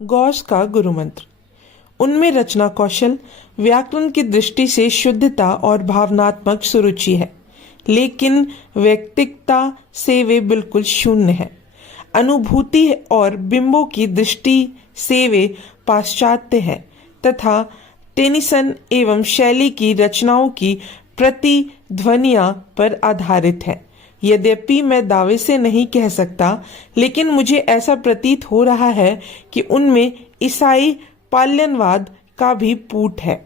Gauss का गुरु मंत्र। उनमें रचना कौशल, व्याकरण की दृष्टि से शुद्धता और भावनात्मक सुरुचि है, लेकिन व्यक्तिगता से वे बिल्कुल शून्य है। अनुभूति और बिंबों की दृष्टि से वे पाश्चात्य है तथा टेनिसन एवं शैली की रचनाओं की प्रतिध्वनियां पर आधारित है। यद्यपि मैं दावे से नहीं कह सकता, लेकिन मुझे ऐसा प्रतीत हो रहा है कि उनमें ईसाई पाल्यनवाद का भी पूट है।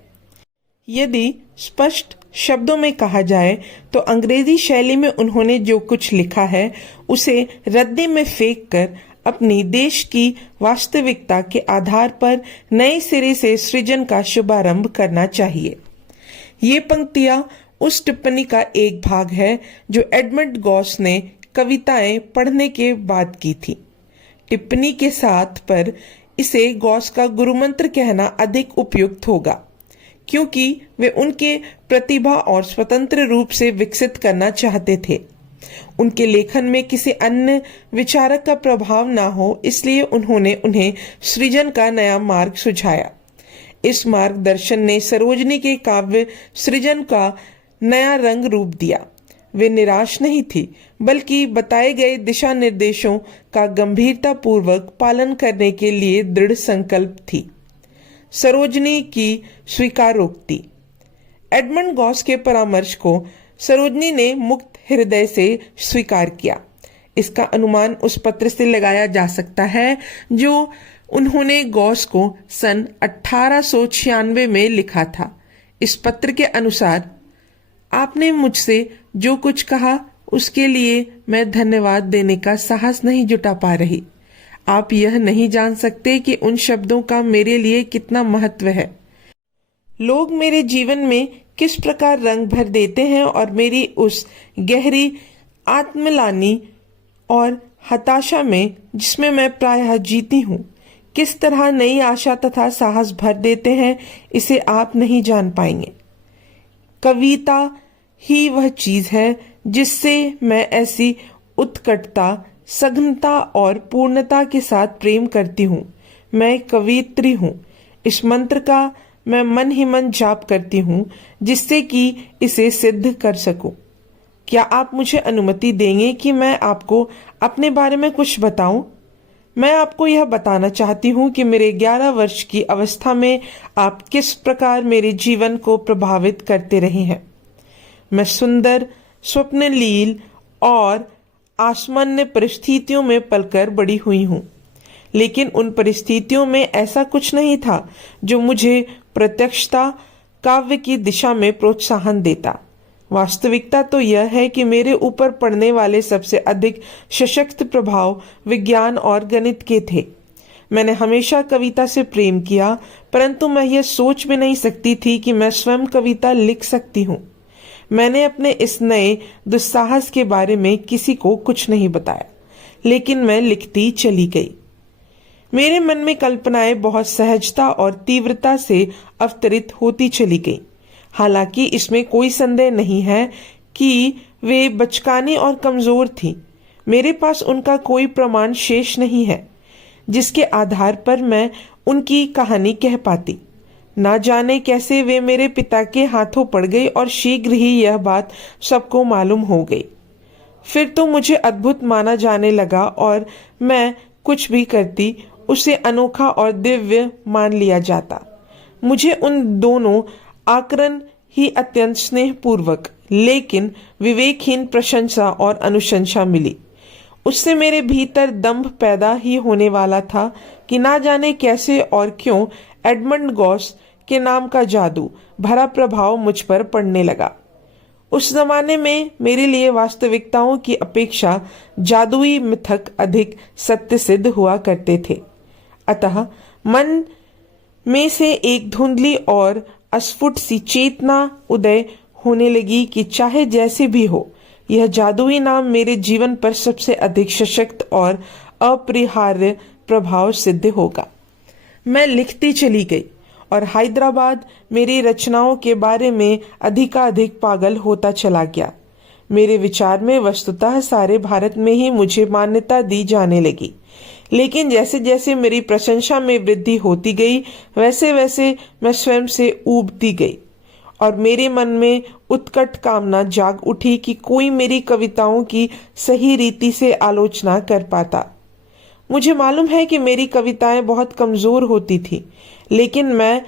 यदि स्पष्ट शब्दों में कहा जाए तो अंग्रेजी शैली में उन्होंने जो कुछ लिखा है उसे रद्दी में फेंक कर अपनी देश की वास्तविकता के आधार पर नए सिरे से सृजन का शुभारंभ करना चाहिए। ये पंक्तियां उस टिप्पणी का एक भाग है जो एडमंड गॉस ने कविताएं पढ़ने के बाद की थी। टिप्पणी के साथ पर इसे गॉस का गुरुमंत्र कहना अधिक उपयुक्त होगा, क्योंकि वे उनके प्रतिभा और स्वतंत्र रूप से विकसित करना चाहते थे। उनके लेखन में किसी अन्य विचारक का प्रभाव ना हो, इसलिए उन्होंने उन्हें सृजन का नया मार्ग सुझाया। इस मार्गदर्शन ने सरोजनी के काव्य सृजन का नया रंग रूप दिया। वे निराश नहीं थी, बल्कि बताए गए दिशा निर्देशों का गंभीरता पूर्वक पालन करने के लिए दृढ़ संकल्प थी। सरोजनी की स्वीकारोक्ति। एडमंड गॉस के परामर्श को सरोजनी ने मुक्त हृदय से स्वीकार किया। इसका अनुमान उस पत्र से लगाया जा सकता है जो उन्होंने गॉस को सन 1896 में लिखा था। इस पत्र के अनुसार, आपने मुझसे जो कुछ कहा उसके लिए मैं धन्यवाद देने का साहस नहीं जुटा पा रही। आप यह नहीं जान सकते कि उन शब्दों का मेरे लिए कितना महत्व है। लोग मेरे जीवन में किस प्रकार रंग भर देते हैं और मेरी उस गहरी आत्मलानी और हताशा में जिसमें मैं प्रायः जीती हूँ, किस तरह नई आशा तथा साहस भर देते हैं, इसे आप नहीं जान पाएंगे। कविता ही वह चीज है जिससे मैं ऐसी उत्कटता, सघनता और पूर्णता के साथ प्रेम करती हूँ। मैं कवियत्री हूँ। इस मंत्र का मैं मन ही मन जाप करती हूँ, जिससे कि इसे सिद्ध कर सकूं। क्या आप मुझे अनुमति देंगे कि मैं आपको अपने बारे में कुछ बताऊं? मैं आपको यह बताना चाहती हूँ कि मेरे 11 वर्ष की अवस्था में आप किस प्रकार मेरे जीवन को प्रभावित करते रहे हैं। मैं सुंदर, स्वप्नलील और आसमान्य परिस्थितियों में पलकर बड़ी हुई हूँ, लेकिन उन परिस्थितियों में ऐसा कुछ नहीं था जो मुझे प्रत्यक्षता काव्य की दिशा में प्रोत्साहन देता। वास्तविकता तो यह है कि मेरे ऊपर पड़ने वाले सबसे अधिक सशक्त प्रभाव विज्ञान और गणित के थे। मैंने हमेशा कविता से प्रेम किया, परंतु मैं यह सोच भी नहीं सकती थी कि मैं स्वयं कविता लिख सकती हूँ। मैंने अपने इस नए दुस्साहस के बारे में किसी को कुछ नहीं बताया, लेकिन मैं लिखती चली गई। मेरे मन में कल्पनाएं बहुत सहजता और तीव्रता से अवतरित होती चली गई। हालांकि इसमें कोई संदेह नहीं है कि वे बचकानी और कमजोर थी। मेरे पास उनका कोई प्रमाण शेष नहीं है जिसके आधार पर मैं उनकी कहानी कह पाती। ना जाने कैसे वे मेरे पिता के हाथों पड़ गई और शीघ्र ही यह बात सबको मालूम हो गई। फिर तो मुझे अद्भुत माना जाने लगा और मैं कुछ भी करती उसे अनोखा और दिव्य मान लिया जाता। मुझे उन दोनों आकरण ही अत्यंत स्नेहपूर्वक लेकिन विवेकहीन प्रशंसा और अनुशंसा मिली। उससे मेरे भीतर दंभ पैदा ही होने वाला था कि ना जाने कैसे और क्यों एडमंड गॉस के नाम का जादू भरा प्रभाव मुझ पर पड़ने लगा। उस जमाने में मेरे लिए वास्तविकताओं की अपेक्षा जादुई मिथक अधिक सत्य सिद्ध हुआ करते थे। अतः मन में से एक धुंधली और अस्फुट सी चेतना उदय होने लगी कि चाहे जैसे भी हो, यह जादुई नाम मेरे जीवन पर सबसे अधिक सशक्त और अपरिहार्य प्रभाव सिद्ध होगा। मैं लिखती चली गई और हैदराबाद मेरी रचनाओं के बारे में अधिकाधिक पागल होता चला गया। मेरे विचार में वस्तुतः सारे भारत में ही मुझे मान्यता दी जाने लगी, लेकिन जैसे जैसे मेरी प्रशंसा में वृद्धि होती गई, वैसे वैसे मैं स्वयं से ऊबती गई और मेरे मन में उत्कट कामना जाग उठी कि कोई मेरी कविताओं की सही रीति से आलोचना कर पाता। मुझे मालूम है कि मेरी कविताएं बहुत कमजोर होती थी, लेकिन मैं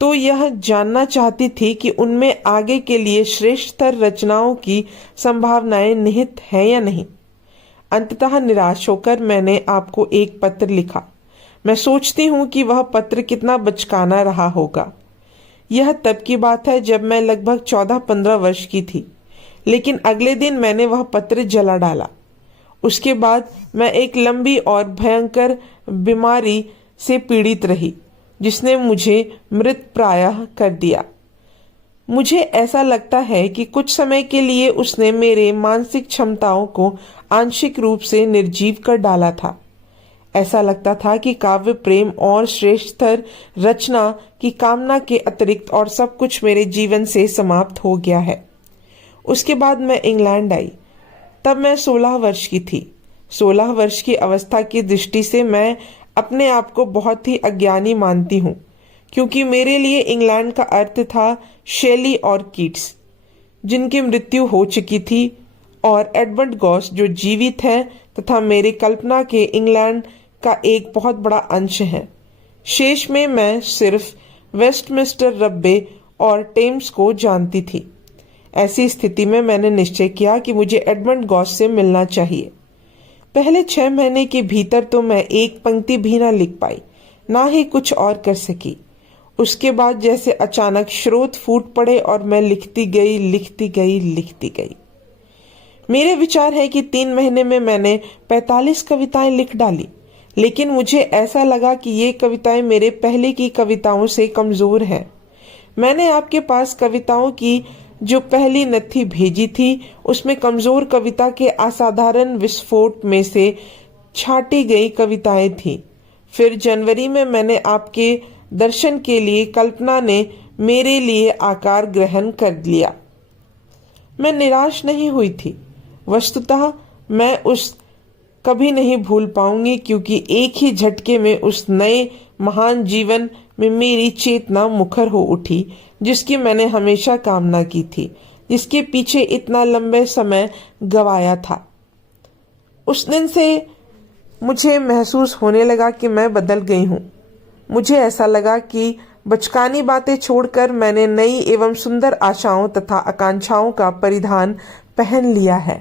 तो यह जानना चाहती थी कि उनमें आगे के लिए श्रेष्ठतर रचनाओं की संभावनाएं निहित है या नहीं। अंततः निराश होकर मैंने आपको एक पत्र लिखा। मैं सोचती हूँ कि वह पत्र कितना बचकाना रहा होगा। यह तब की बात है जब मैं लगभग 14-15 वर्ष की थी, लेकिन अगले दिन मैंने वह पत्र जला डाला। उसके बाद मैं एक लंबी और भयंकर बीमारी से पीड़ित रही, जिसने मुझे मृत प्रायः कर दिया। मुझे ऐसा लगता है कि कुछ समय के लिए उसने मेरे मानसिक क्षमताओं को आंशिक रूप से निर्जीव कर डाला था। ऐसा लगता था कि काव्य प्रेम और श्रेष्ठतर रचना की कामना के अतिरिक्त और सब कुछ मेरे जीवन से समाप्त हो गया है। उसके बाद मैं इंग्लैंड आई। तब मैं 16 वर्ष की थी। 16 वर्ष की अवस्था की दृष्टि से मैं अपने आप को बहुत ही अज्ञानी मानती हूँ, क्योंकि मेरे लिए इंग्लैंड का अर्थ था शेली और कीट्स, जिनकी मृत्यु हो चुकी थी, और एडवर्ड गॉस, जो जीवित है तथा मेरी कल्पना के इंग्लैंड का एक बहुत बड़ा अंश है। शेष में मैं सिर्फ वेस्टमिंस्टर रब्बे और टेम्स को जानती थी। ऐसी स्थिति में मैंने निश्चय किया कि मुझे एडवर्ड गॉस से मिलना चाहिए। पहले 6 महीने के भीतर तो मैं एक पंक्ति भी ना लिख पाई, ना ही कुछ और कर सकी। उसके बाद जैसे अचानक स्रोत फूट पड़े और मैं लिखती गई। मेरे विचार है कि 3 महीने में मैंने 45 कविताएं लिख डाली, लेकिन मुझे ऐसा लगा कि ये कविताएं मेरे पहले की कविताओं से कमजोर हैं। मैंने आपके पास कविताओं की जो पहली नत्थी भेजी थी, उसमें कमजोर कविता के असाधारण विस्फोट में से छांटी गई कविताएं थी। फिर जनवरी में मैंने आपके दर्शन के लिए कल्पना ने मेरे लिए आकार ग्रहण कर लिया। मैं निराश नहीं हुई थी। वस्तुतः मैं उस कभी नहीं भूल पाऊंगी, क्योंकि एक ही झटके में उस नए महान जीवन में मेरी चेतना मुखर हो उठी, जिसकी मैंने हमेशा कामना की थी, जिसके पीछे इतना लंबे समय गवाया था। उस दिन से मुझे महसूस होने लगा कि मैं बदल गई हूँ। मुझे ऐसा लगा कि बचकानी बातें छोड़कर मैंने नई एवं सुंदर आशाओं तथा आकांक्षाओं का परिधान पहन लिया है।